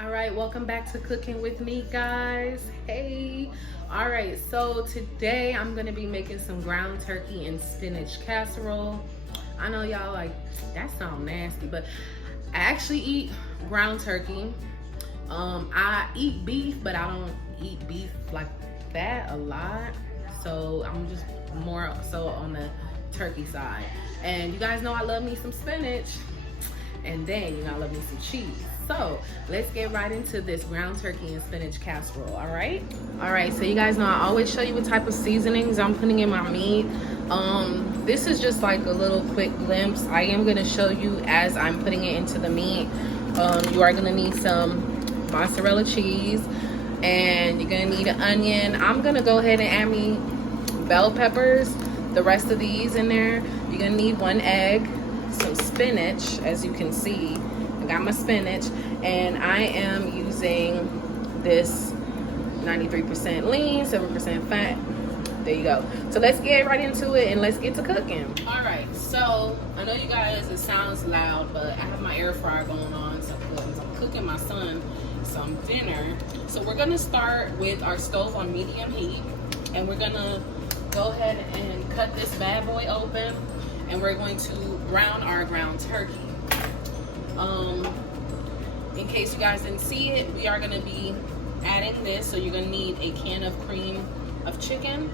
All right, welcome back to Cooking with Me, guys. Hey. All right, so today I'm gonna be making some ground turkey and spinach casserole. I know y'all like, that sounds nasty, but I actually eat ground turkey. I eat beef, but I don't eat beef like that a lot. So I'm just more so on the turkey side. And you guys know I love me some spinach. And then, I love me some cheese. So let's get right into this ground turkey and spinach casserole, all right? All right, so you guys know I always show you what type of seasonings I'm putting in my meat. This is just like a little quick glimpse. I am gonna show you as I'm putting it into the meat. You are gonna need some mozzarella cheese, and you're gonna need an onion. I'm gonna go ahead and add me bell peppers, the rest of these in there. You're gonna need 1 egg, some spinach, as you can see. I got my spinach, and I am using this 93% lean, 7% fat. There you go. So let's get right into it and let's get to cooking. All right, so I know you guys, it sounds loud, but I have my air fryer going on, so I'm cooking my son some dinner. So we're gonna start with our stove on medium heat, and we're gonna go ahead and cut this bad boy open, and we're going to brown our ground turkey. In case you guys didn't see it, we are gonna be adding this, so you're gonna need a can of cream of chicken.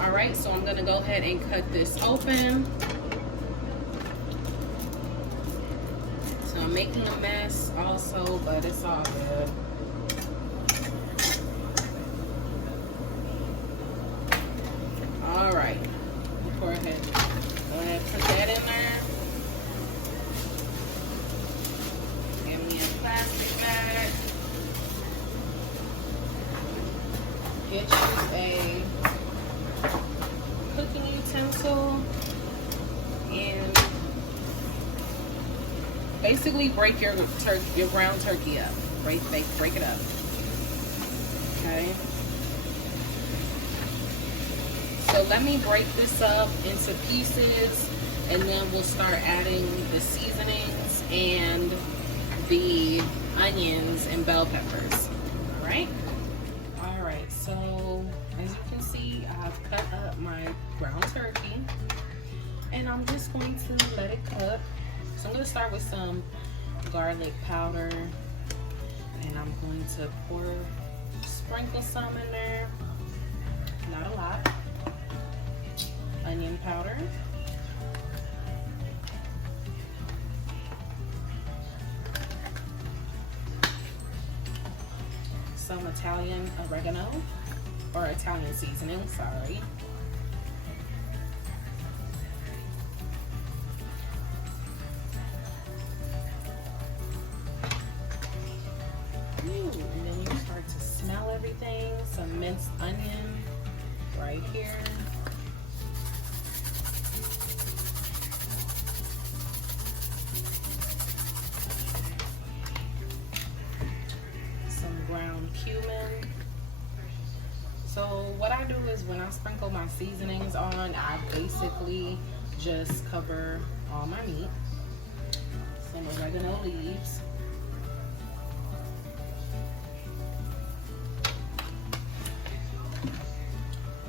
All right, so I'm gonna go ahead and cut this open. So I'm making a mess also, but it's all good. All right, go ahead, put that in there. Get me a plastic bag. Get you a cooking utensil and basically break your ground turkey up. Break it up. Okay. So let me break this up into pieces, and then we'll start adding the seasonings and the onions and bell peppers. All right. All right. So as you can see, I've cut up my ground turkey, and I'm just going to let it cook. So I'm going to start with some garlic powder, and I'm going to sprinkle some in there. Not a lot. Onion powder, some Italian oregano, or Italian seasoning, sorry. Ooh, and then you start to smell everything. Some minced onion right here. Ground cumin. So what I do is when I sprinkle my seasonings on, I basically just cover all my meat. Some oregano leaves.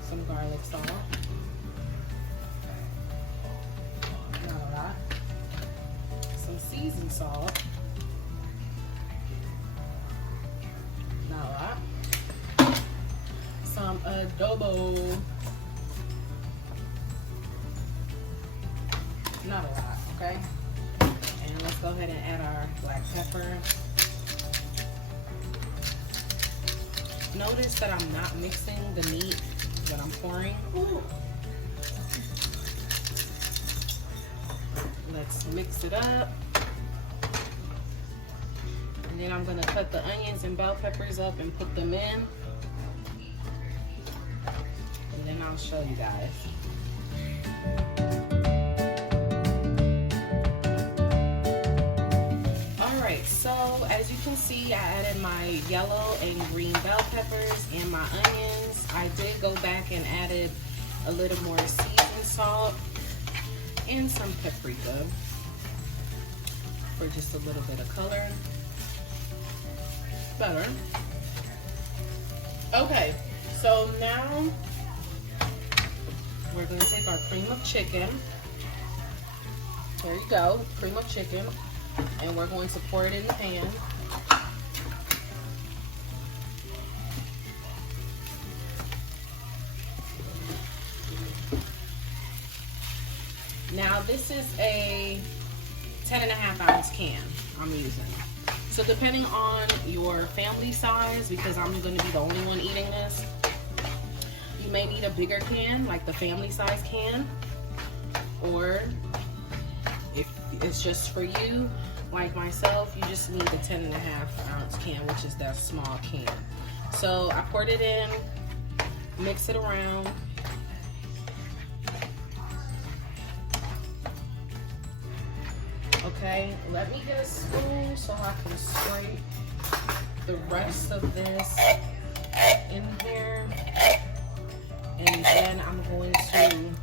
Some garlic salt. Not a lot. Some seasoned salt. Not a lot. Some adobo. Not a lot, okay? And let's go ahead and add our black pepper. Notice that I'm not mixing the meat that I'm pouring. Let's mix it up. And then I'm gonna cut the onions and bell peppers up and put them in. And then I'll show you guys. All right, so as you can see, I added my yellow and green bell peppers and my onions. I did go back and added a little more seasoned salt and some paprika for just a little bit of color. better. Okay, so now we're going to take our cream of chicken. There you go, cream of chicken. And we're going to pour it in the pan. Now this is a 10.5 ounce can I'm using. So depending on your family size, because I'm going to be the only one eating this, you may need a bigger can, like the family size can. Or if it's just for you, like myself, you just need the 10.5 ounce can, which is that small can. So I poured it in, mix it around. Okay, let me get a spoon so I can scrape the rest of this in here. And then I'm going to turn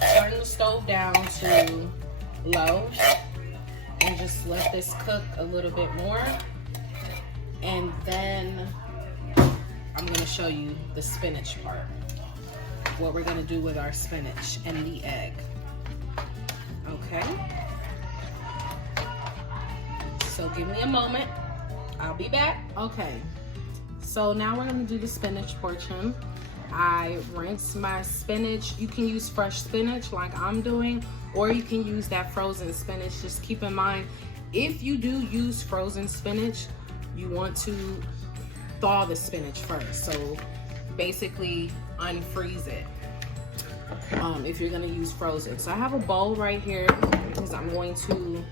the stove down to low and just let this cook a little bit more. And then I'm going to show you the spinach part. What we're going to do with our spinach and the egg. Okay. So give me a moment. I'll be back. Okay. So now we're going to do the spinach portion. I rinse my spinach. You can use fresh spinach like I'm doing, or you can use that frozen spinach. Just keep in mind, if you do use frozen spinach, you want to thaw the spinach first. So basically unfreeze it if you're gonna use frozen. So I have a bowl right here because I'm going to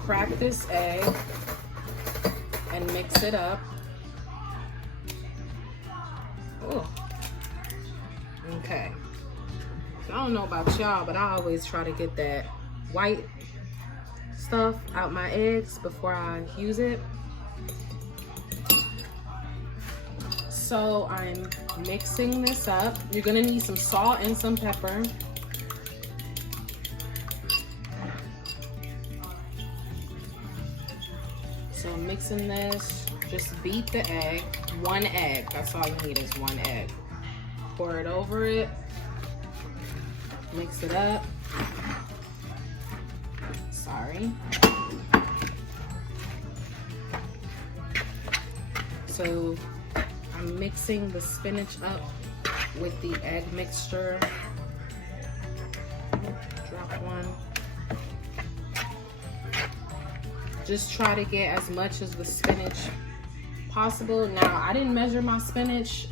crack this egg and mix it up. Ooh. Okay. I don't know about y'all, but I always try to get that white stuff out my eggs before I use it. So I'm mixing this up. You're gonna need some salt and some pepper. So I'm mixing this. Just beat the egg. One egg. That's all you need is one egg. Pour it over it. Mix it up. Sorry. So I'm mixing the spinach up with the egg mixture. Drop one. Just try to get as much as the spinach possible. Now, I didn't measure my spinach.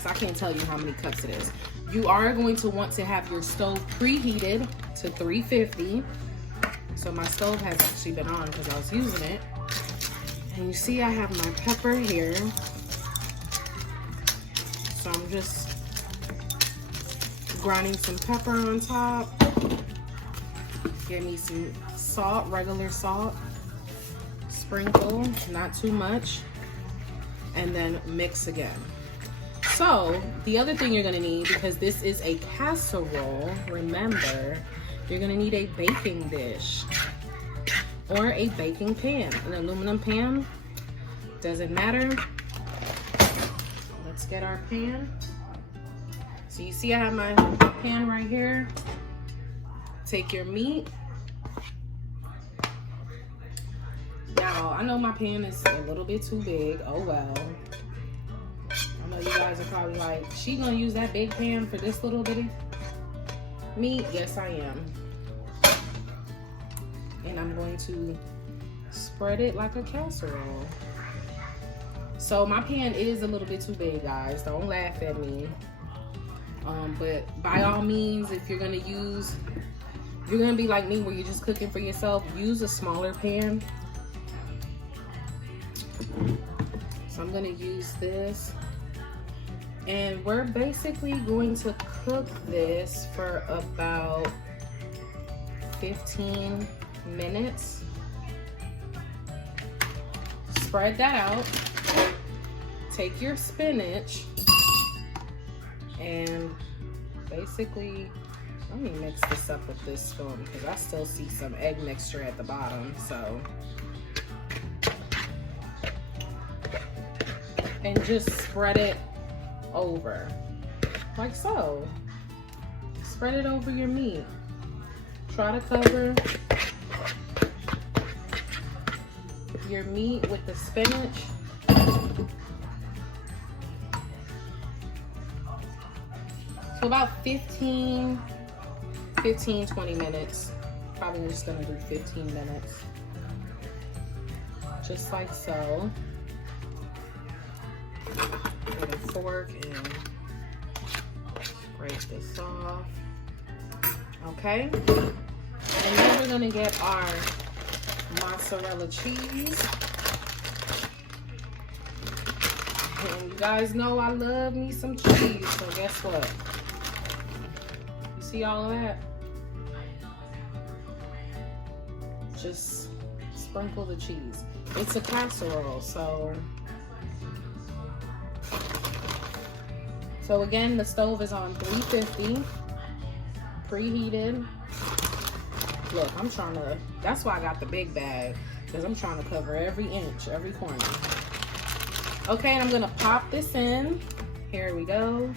So I can't tell you how many cups it is. You are going to want to have your stove preheated to 350. So my stove has actually been on because I was using it. And you see I have my pepper here. So I'm just grinding some pepper on top. Give me some salt, regular salt. Sprinkle, not too much. And then mix again. So the other thing you're gonna need, because this is a casserole, remember, you're gonna need a baking dish or a baking pan, an aluminum pan, doesn't matter. Let's get our pan. So you see I have my pan right here. Take your meat. Now, I know my pan is a little bit too big, oh well. I know you guys are probably like, she gonna use that big pan for this little bitty meat? Yes, I am. And I'm going to spread it like a casserole. So my pan is a little bit too big, guys. Don't laugh at me. But by all means, if you're gonna be like me where you're just cooking for yourself, use a smaller pan. So I'm gonna use this. And we're basically going to cook this for about 15 minutes. Spread that out. Take your spinach and basically, let me mix this up with this spoon because I still see some egg mixture at the bottom. So just spread it over, like so. Spread it over your meat. Try to cover your meat with the spinach. So about 20 minutes. Probably just gonna do 15 minutes. Just like so. With a fork and scrape this off. Okay. And then we're gonna get our mozzarella cheese. And you guys know I love me some cheese, so guess what? You see all of that? Just sprinkle the cheese. It's a casserole, so again, the stove is on 350, preheated. Look, I'm trying to, that's why I got the big bag, because I'm trying to cover every inch, every corner. Okay, and I'm gonna pop this in. Here we go.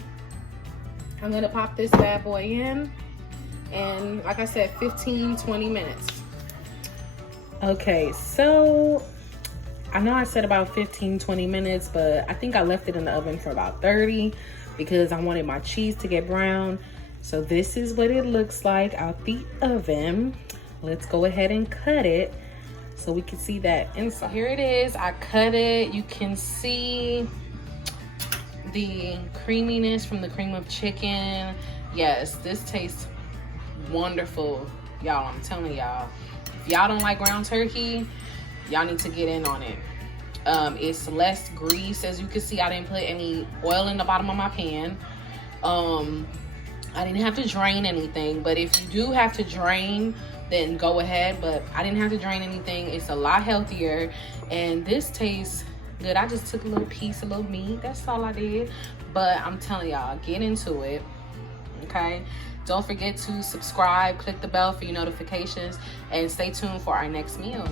I'm gonna pop this bad boy in, and like I said, 15-20 minutes. Okay, so I know I said about 15-20 minutes, but I think I left it in the oven for about 30 because I wanted my cheese to get brown. So this is what it looks like out the oven. Let's go ahead and cut it so we can see that inside. Here it is. I cut it. You can see the creaminess from the cream of chicken. Yes, this tastes wonderful, y'all. I'm telling y'all. If y'all don't like ground turkey, y'all need to get in on it. It's less grease. As you can see, I didn't put any oil in the bottom of my pan. I didn't have to drain anything, but if you do have to drain, then go ahead, but I didn't have to drain anything. It's a lot healthier, and this tastes good. I just took a little piece, a little meat. That's all I did, but I'm telling y'all, get into it, okay? Don't forget to subscribe, click the bell for your notifications, and stay tuned for our next meal.